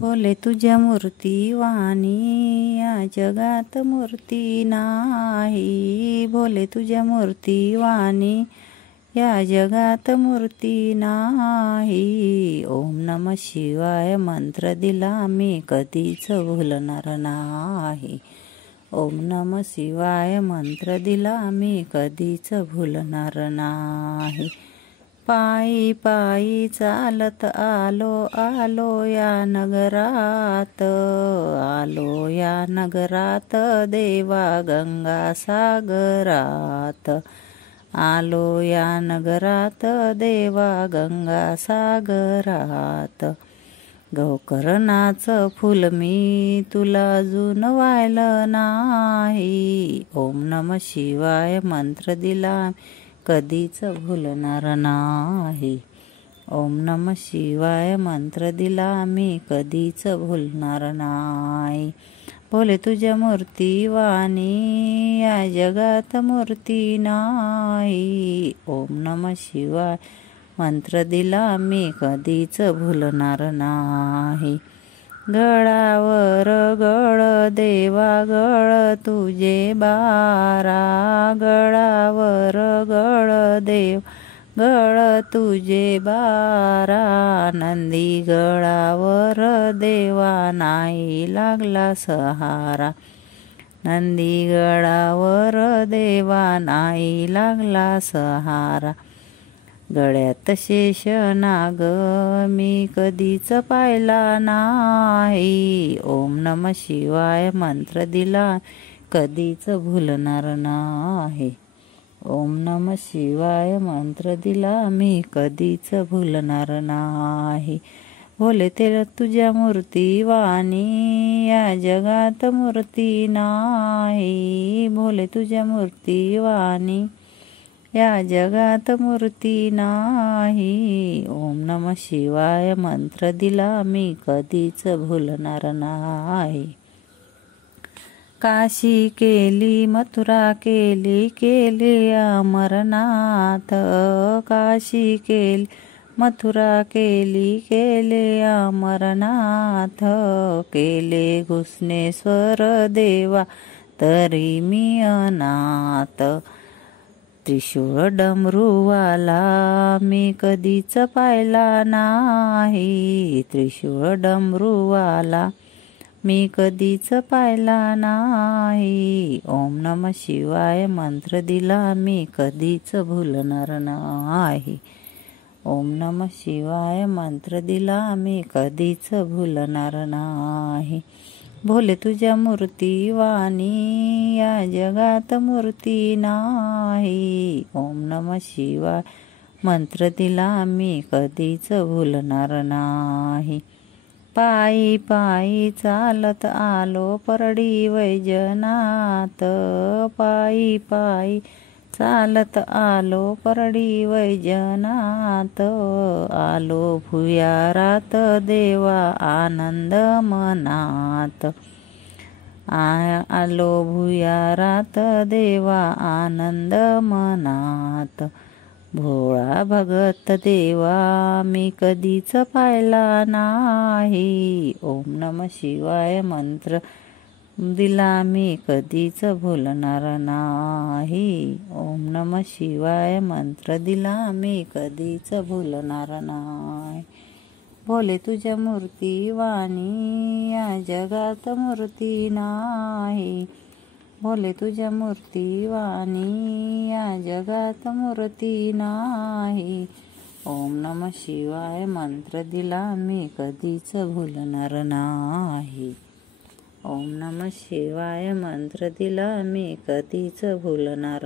भोले तुझ्या मूर्ती वाणी या जगात मूर्ती नाही। भोले तुझ्या मूर्ती वाणी या जगात मूर्ती नाही। ओम नमः शिवाय मंत्र दिला मी कधीच भुलणार नाही। ओम नमः शिवाय मंत्र दिला मी कधीच भुलणार नाही। पायी पायी चालत आलो या नगरात, आलो या नगरात देवा गंगा सागरात, आलो या नगरात देवा गंगा सागरात। गोकर्णाचं फुल मी तुला अजून वाहिलं नाही। ओम नमः शिवाय मंत्र दिला कधीच भुलणार नाही। ओम नमः शिवाय मंत्र दिला मी कधीच भुलणार नाही। भोले तुझ्या मूर्ती वाणी या जगात मूर्ती नाही। ओम नमः शिवाय मंत्र दिला मी कधीच भुलणार नाही। गळावर गळ देवा गळ तुझे बारा, गळावर गळ देव गळ तुझे बारा। नंदी गळावर देवा नाही लागला सहारा, नंदी गळावर देवा नाही लागला सहारा। गळ्यात शेष नाग मी कधीच पाहिला नाही। ओम नमः शिवाय मंत्र दिला कधीच भुलणार नाही। ओम नमः शिवाय मंत्र दिला मी कधीच भुलणार नाही। भोले तेरा तुझ्या मूर्ती वाणी या जगात मूर्ती नाही। भोले तुझ्या मूर्ती वाणी या जगात मूर्ती नाही। ओम नमः शिवाय मंत्र दिला मी कधीच भुलणार नाही। काशी केली मथुरा केली केली अमरनाथ, काशी केली मथुरा केली केले अमरनाथ। केले घुसनेश्वर देवा तरी मी अनाथ, त्रिशूळ डमरूवाला मी कधीच पाहिला नाही। त्रिशूळ डमरूवाला मी कधीच पाहिला नाही। ओम नमः शिवाय मंत्र दिला मी कधीच भुलणार नाही। ओम नमः शिवाय मंत्र दिला मी कधीच भुलणार नाही। भोले तुझ्या मूर्ती वाणी या जगात मूर्ती नाही। ओम नमः शिवाय मंत्र दिला मी कधीच भुलणार नाही। पायी पायी चालत आलो परडी वैजनाथ, पायी पायी चालत आलो परडी वैजनाथ। आलो भुयारात देवा आनंद मनात, आलो भुयारात देवा आनंद मनात। भोळा भगत देवा मी कधीच पाहिला नाही। ओम नमः शिवाय मंत्र दिला मी कधीच भुलणार नाही। ओम नमः शिवाय मंत्र दिला मी कधीच भुलणार नाही। भोले तुझ्या मूर्ती वाणी या जगात मूर्ती नाही। भोले तुझ्या मूर्ती वाणी या जगात मूर्ती नाही। ओम नमः शिवाय मंत्र दिला मी कधीच भुलणार नाही। ओम नमः शिवाय मंत्र दिला मी कधीच भुलणार